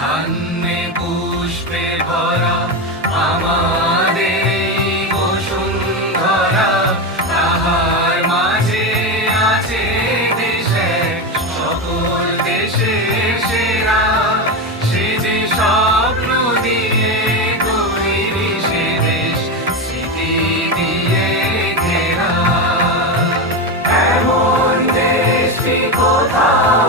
ধান্যে পুষ্পে ভরা আমাদের এই বসুন্ধরা, তাহার মাঝে আছে দেশে সকল দেশের সেরা। সে যে স্বপ্ন দিয়ে তৈরি সে দেশ, স্মৃতি দিয়ে ঘেরা। এমন দেশটি কোথাও